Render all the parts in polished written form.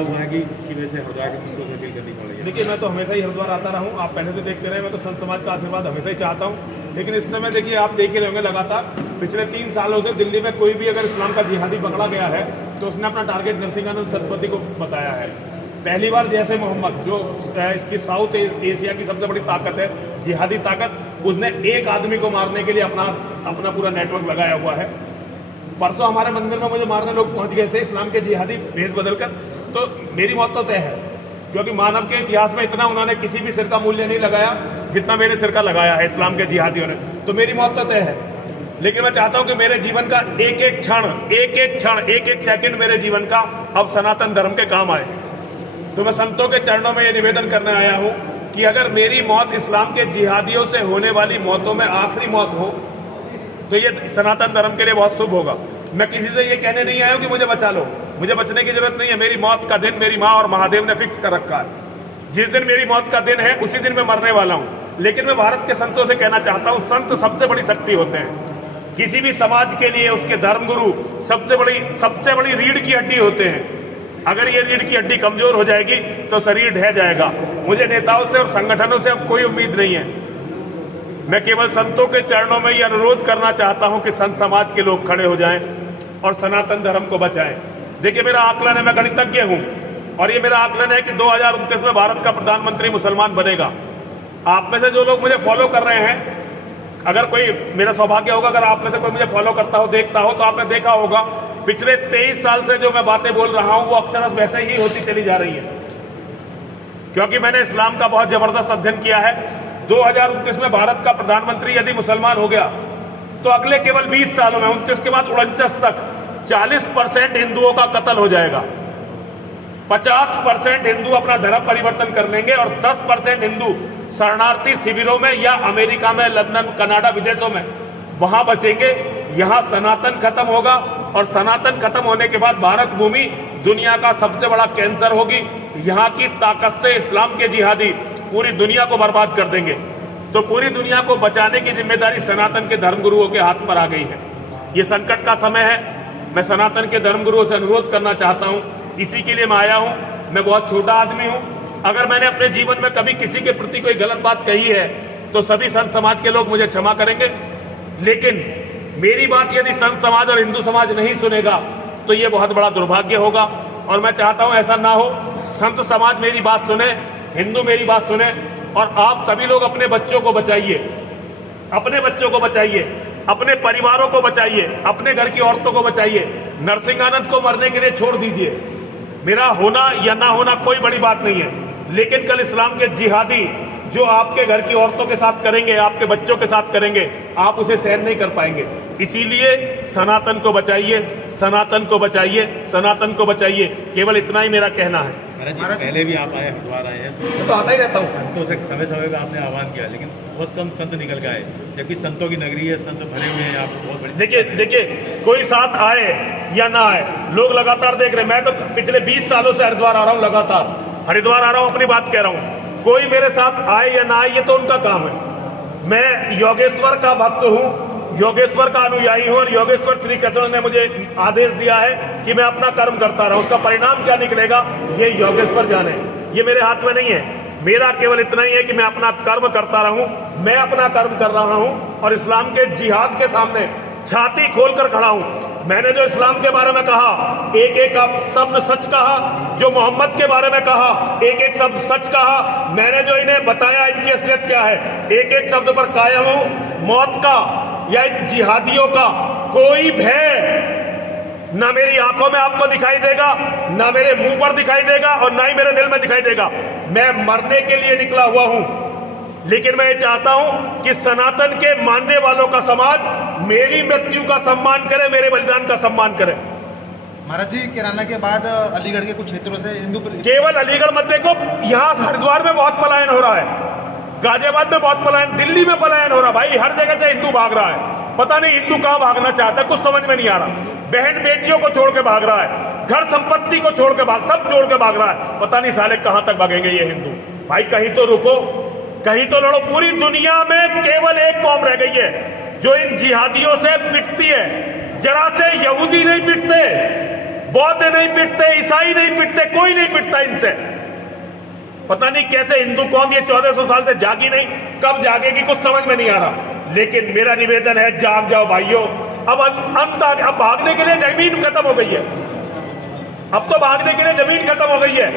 हुआ है कि उसकी वजह से हरिद्वार के संतों से अपील करनी पड़ रही है? देखिए, मैं तो हमेशा ही हरिद्वार आता रहा हूँ, आप पहले से देखते रहे, मैं तो संत समाज का आशीर्वाद हमेशा ही चाहता हूँ। लेकिन इस समय देखिए, आप देख ही रहे होंगे लगातार पिछले 3 सालों से दिल्ली में कोई भी अगर इस्लाम का जिहादी पकड़ा गया है तो उसने अपना टारगेट नरसिंहानंद सरस्वती को बताया है। पहली बार जैसे मोहम्मद, जो इसकी साउथ एशिया की सबसे बड़ी ताकत है, जिहादी ताकत, उसने एक आदमी को मारने के लिए अपना पूरा नेटवर्क लगाया हुआ है। परसों हमारे मंदिर में मुझे मारने लोग पहुंच गए थे इस्लाम के जिहादी भेष बदलकर, तो मेरी मौत तो तय है, क्योंकि मानव के इतिहास में इतना उन्होंने किसी भी सिर का मूल्य नहीं लगाया जितना मेरे सिर का लगाया है इस्लाम के जिहादियों ने, तो मेरी मौत तो तय है। लेकिन मैं चाहता हूं कि मेरे जीवन का एक एक क्षण, एक एक सेकंड मेरे जीवन का अब सनातन धर्म के काम आए। तो मैं संतों के चरणों में ये निवेदन करने आया हूं कि अगर मेरी मौत इस्लाम के जिहादियों से होने वाली मौतों में आखिरी मौत हो तो ये सनातन धर्म के लिए बहुत शुभ होगा। मैं किसी से ये कहने नहीं आया हूं कि मुझे बचा लो, मुझे बचने की जरूरत नहीं है। मेरी मौत का दिन मेरी माँ और महादेव ने फिक्स कर रखा है। जिस दिन मेरी मौत का दिन है उसी दिन मैं मरने वाला हूं। लेकिन मैं भारत के संतों से कहना चाहता हूं, संत सबसे बड़ी शक्ति होते हैं। किसी भी समाज के लिए उसके धर्मगुरु सबसे बड़ी रीढ़ की हड्डी होते हैं। अगर ये रीढ़ की हड्डी कमजोर हो जाएगी तो शरीर ढह जाएगा। मुझे नेताओं से और संगठनों से अब कोई उम्मीद नहीं है। मैं केवल संतों के चरणों में ये अनुरोध करना चाहता हूं कि संत समाज के लोग खड़े हो जाएं और सनातन धर्म को बचाएं। देखिए, मेरा आकलन है, मैं गणितज्ञ हूं और ये मेरा आकलन है कि 2029 में भारत का प्रधानमंत्री मुसलमान बनेगा। आप में से जो लोग मुझे फॉलो कर रहे हैं, अगर कोई, मेरा सौभाग्य होगा अगर आप में से कोई मुझे फॉलो करता हो, देखता हो, तो आपने देखा होगा पिछले 23 साल से जो मैं बातें बोल रहा हूं वो अक्षरशः वैसे ही होती चली जा रही है, क्योंकि मैंने इस्लाम का बहुत जबरदस्त अध्ययन किया है। 2029 में भारत का प्रधानमंत्री यदि मुसलमान हो गया तो अगले केवल 20 सालों में 29 के बाद 49 तक 40% हिंदुओं का कत्ल हो जाएगा। 50% हिंदू अपना धर्म परिवर्तन कर लेंगे और 10% हिंदू शरणार्थी शिविरों में या अमेरिका में, लंदन, कनाडा, विदेशों में वहां बचेंगे। यहां सनातन खत्म होगा और सनातन खत्म होने के बाद भारत भूमि दुनिया का सबसे बड़ा कैंसर होगी। यहां की ताकत से इस्लाम के जिहादी पूरी दुनिया को बर्बाद कर देंगे। तो पूरी दुनिया को बचाने की जिम्मेदारी सनातन के धर्मगुरुओं के हाथ पर आ गई है। ये संकट का समय है। मैं सनातन के धर्मगुरुओं से अनुरोध करना चाहता हूं, इसी के लिए मैं आया हूं। मैं बहुत छोटा आदमी हूं। अगर मैंने अपने जीवन में कभी किसी के प्रति कोई गलत बात कही है तो सभी संत समाज के लोग मुझे क्षमा करेंगे। लेकिन मेरी बात यदि संत समाज और हिंदू समाज नहीं सुनेगा तो ये बहुत बड़ा दुर्भाग्य होगा और मैं चाहता हूं ऐसा ना हो। संत समाज मेरी बात सुने, हिंदू मेरी बात सुने और आप सभी लोग अपने बच्चों को बचाइए, अपने बच्चों को बचाइए, अपने परिवारों को बचाइए, अपने घर की औरतों को बचाइए। नरसिंहानंद को मरने के लिए छोड़ दीजिए। मेरा होना या ना होना कोई बड़ी बात नहीं है, लेकिन कल इस्लाम के जिहादी जो आपके घर की औरतों के साथ करेंगे, आपके बच्चों के साथ करेंगे, आप उसे सहन नहीं कर पाएंगे। इसीलिए सनातन को बचाइए, सनातन को बचाइए, सनातन को बचाइए। केवल इतना ही मेरा कहना है। महाराज जी, पहले भी आप आए, हरिद्वार आए हैं, तो आता ही रहता हूँ। संतों से समय समय पर आपने आह्वान किया, लेकिन बहुत कम संत निकल के आए, जबकि संतों की नगरी है, संत भरे हुए हैं। आप बहुत बड़ी देखिए कोई साथ आए या ना आए, लोग लगातार देख रहे हैं। मैं तो पिछले 20 सालों से हरिद्वार आ रहा हूँ, लगातार हरिद्वार आ रहा हूँ, अपनी बात कह रहा हूँ। कोई मेरे साथ आए या ना आए ये तो उनका काम है। मैं योगेश्वर का भक्त हूँ, योगेश्वर का अनुयायी हूँ और योगेश्वर श्री कृष्ण ने मुझे आदेश दिया है कि मैं अपना कर्म करता रहूं। उसका परिणाम क्या निकलेगा ये योगेश्वर जाने, ये मेरे हाथ में नहीं है। मेरा केवल इतना ही है कि मैं अपना कर्म करता रहूं। मैं अपना कर्म कर रहा हूं और इस्लाम के जिहाद के सामने छाती खोलकर खड़ा हूं। मैंने जो इस्लाम के बारे में कहा, एक एक शब्द सच कहा। जो मोहम्मद के बारे में कहा, एक एक शब्द सच कहा। मैंने जो इन्हें बताया इनकी असलियत क्या है, एक एक शब्द पर कायम हूं। मौत का या इन जिहादियों का कोई भय ना मेरी आंखों में आपको दिखाई देगा, ना मेरे मुंह पर दिखाई देगा और ना ही मेरे दिल में दिखाई देगा। मैं मरने के लिए निकला हुआ हूं, लेकिन मैं ये चाहता हूं कि सनातन के मानने वालों का समाज मेरी मृत्यु का सम्मान करे, मेरे बलिदान का सम्मान करे। महाराज जी, किराना के बाद अलीगढ़ के कुछ क्षेत्रों से हिंदू केवल अलीगढ़ मत देखो, यहाँ हरिद्वार में बहुत पलायन हो रहा है, गाजियाबाद में बहुत पलायन, दिल्ली में पलायन हो रहा है। भाई हर जगह से हिंदू भाग रहा है। पता नहीं हिंदू कहां भागना चाहता है, कुछ समझ में नहीं आ रहा। बहन बेटियों को छोड़ के भाग रहा है, घर संपत्ति को छोड़ के सब छोड़ के भाग रहा है। पता नहीं साले कहां तक भागेंगे ये हिंदू। भाई कहीं तो रुको, कहीं तो लड़ो। पूरी दुनिया में केवल एक कौम रह गई है जो इन जिहादियों से पिटती है। जरा से यहूदी नहीं पिटते, बौद्ध नहीं पिटते, ईसाई नहीं पिटते, कोई नहीं पिटता इनसे। पता नहीं कैसे हिंदू कौम ये 1400 साल से जागी नहीं, कब जागेगी कुछ समझ में नहीं आ रहा। लेकिन मेरा निवेदन है, जाग जाओ भाइयों। अब अंत आ गया। अब भागने के लिए जमीन खत्म हो गई है, अब तो भागने के लिए जमीन खत्म हो गई है।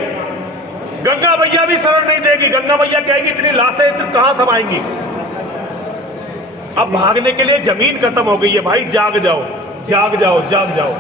गंगा मैया भी शरण नहीं देगी, गंगा मैया कहेगी इतनी लाशें कहां समाएंगी। अब भागने के लिए जमीन खत्म हो गई है भाई, जाग जाओ, जाग जाओ, जाग जाओ।